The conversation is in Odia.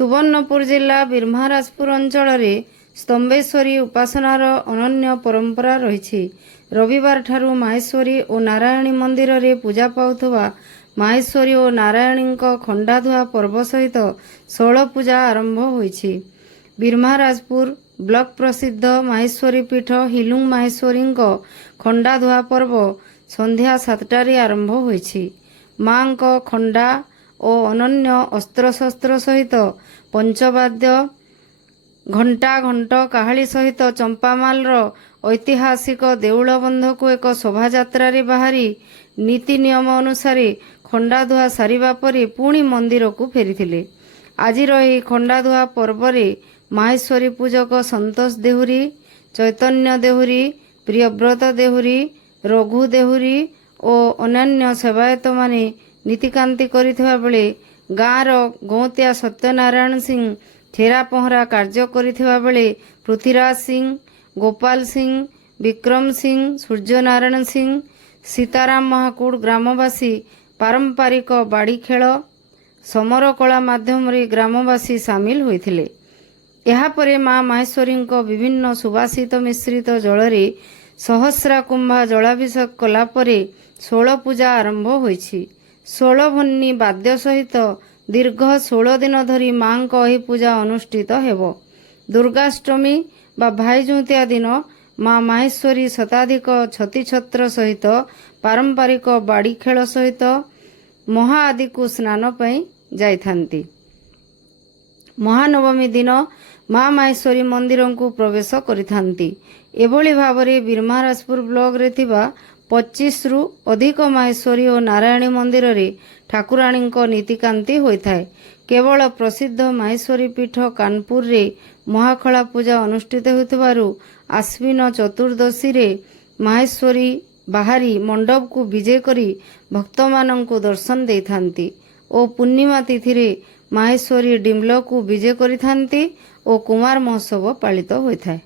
ସୁବର୍ଣ୍ଣପୁର ଜିଲ୍ଲା ବିରମହାରାଜପୁର ଅଞ୍ଚଳରେ ସ୍ତମ୍ଭେଶ୍ୱରୀ ଉପାସନାର ଅନନ୍ୟ ପରମ୍ପରା ରହିଛି। ରବିବାର ଠାରୁ ମାହେଶ୍ୱରୀ ଓ ନାରାୟଣୀ ମନ୍ଦିରରେ ପୂଜା ପାଉଥିବା ମାହେଶ୍ୱରୀ ଓ ନାରାୟଣୀଙ୍କ ଖଣ୍ଡାଧୁଆ ପର୍ବ ସହିତ ଷୋଳ ପୂଜା ଆରମ୍ଭ ହୋଇଛି। ବିରମହାରାଜପୁର ବ୍ଲକ ପ୍ରସିଦ୍ଧ ମାହେଶ୍ୱରୀ ପୀଠ ହିଲୁଙ୍ଗ ମାହେଶ୍ୱରୀଙ୍କ ଖଣ୍ଡାଧୁଆ ପର୍ବ ସନ୍ଧ୍ୟା 7ଟାରେ ଆରମ୍ଭ ହୋଇଛି। ମାଙ୍କ ଖଣ୍ଡା ଓ ଅନନ୍ୟ ଅସ୍ତ୍ରଶସ୍ତ୍ର ସହିତ ପଞ୍ଚବାଦ୍ୟ ଘଣ୍ଟା ଘଣ୍ଟ କାହାଳି ସହିତ ଚମ୍ପାମାଲର ଐତିହାସିକ ଦେଉଳ ବନ୍ଧକୁ ଏକ ଶୋଭାଯାତ୍ରାରେ ବାହାରି ନୀତି ନିୟମ ଅନୁସାରେ ଖଣ୍ଡାଧୁଆ ସାରିବା ପରେ ପୁଣି ମନ୍ଦିରକୁ ଫେରିଥିଲେ। ଆଜିର ଏହି ଖଣ୍ଡାଧୁଆ ପର୍ବରେ ମାହେଶ୍ୱରୀ ପୂଜକ ସନ୍ତୋଷ ଦେହୁରୀ, ଚୈତନ୍ୟ ଦେହୁରୀ, ପ୍ରିୟବ୍ରତ ଦେହୁରୀ, ରଘୁ ଦେହୁରୀ ଓ ଅନ୍ୟାନ୍ୟ ସେବାୟତମାନେ ନୀତିକାନ୍ତି କରିଥିବା ବେଳେ ଗାଁର ଗୌଁତିଆ ସତ୍ୟନାରାୟଣ ସିଂ ଛେରା ପହଁରା କାର୍ଯ୍ୟ କରିଥିବା ବେଳେ ପୃଥ୍ୱୀରାଜ ସିଂ, ଗୋପାଳ ସିଂ, ବିକ୍ରମ ସିଂ, ସୂର୍ଯ୍ୟନାରାୟଣ ସିଂ, ସୀତାରାମ ମହାକୁଡ଼ ଗ୍ରାମବାସୀ ପାରମ୍ପରିକ ବାଡ଼ି ଖେଳ, ସମର କଳା ମାଧ୍ୟମରେ ଗ୍ରାମବାସୀ ସାମିଲ ହୋଇଥିଲେ। ଏହାପରେ ମା ମାହେଶ୍ୱରୀଙ୍କ ବିଭିନ୍ନ ସୁବାସିତ ମିଶ୍ରିତ ଜଳରେ ସହସ୍ରା କୁମ୍ଭା ଜଳାଭିଷେକ କଲା ପରେ 16 ପୂଜା ଆରମ୍ଭ ହୋଇଛି। 16 ଭନ୍ନୀ ବାଦ୍ୟ ସହିତ ଦୀର୍ଘ 16 ଦିନ ଧରି ମାଙ୍କ ଏହି ପୂଜା ଅନୁଷ୍ଠିତ ହେବ। ଦୁର୍ଗାଷ୍ଟମୀ ବା ଭାଇଜୁଁତିଆ ଦିନ ମା ମାହେଶ୍ୱରୀ ଶତାଧିକ ଛତିଛତ୍ର ସହିତ ପାରମ୍ପରିକ ବାଡ଼ି ଖେଳ ସହିତ ମହାଆଦିକୁ ସ୍ନାନ ପାଇଁ ଯାଇଥାନ୍ତି। ମହାନବମୀ ଦିନ ମା ମାହେଶ୍ୱରୀ ମନ୍ଦିରକୁ ପ୍ରବେଶ କରିଥାନ୍ତି। ଏଭଳି ଭାବରେ ବିରମହାରାଜପୁର ବ୍ଲକରେ ଥିବା 25ରୁ ଅଧିକ ମାହେଶ୍ୱରୀ ଓ ନାରାୟଣୀ ମନ୍ଦିରରେ ଠାକୁରାଣୀଙ୍କ ନୀତିକାନ୍ତି ହୋଇଥାଏ। କେବଳ ପ୍ରସିଦ୍ଧ ମାହେଶ୍ୱରୀ ପୀଠ କାନପୁରରେ ମହାଖଳା ପୂଜା ଅନୁଷ୍ଠିତ ହେଉଥିବାରୁ ଆଶ୍ୱିନ ଚତୁର୍ଦ୍ଦଶୀରେ ମାହେଶ୍ୱରୀ ବାହାରି ମଣ୍ଡପକୁ ବିଜେ କରି ଭକ୍ତମାନଙ୍କୁ ଦର୍ଶନ ଦେଇଥାନ୍ତି ଓ ପୂର୍ଣ୍ଣିମା ତିଥିରେ ମାହେଶ୍ୱରୀ ଡିମ୍ବଲକୁ ବିଜେ କରିଥାନ୍ତି ଓ କୁମାର ମହୋତ୍ସବ ପାଳିତ ହୋଇଥାଏ।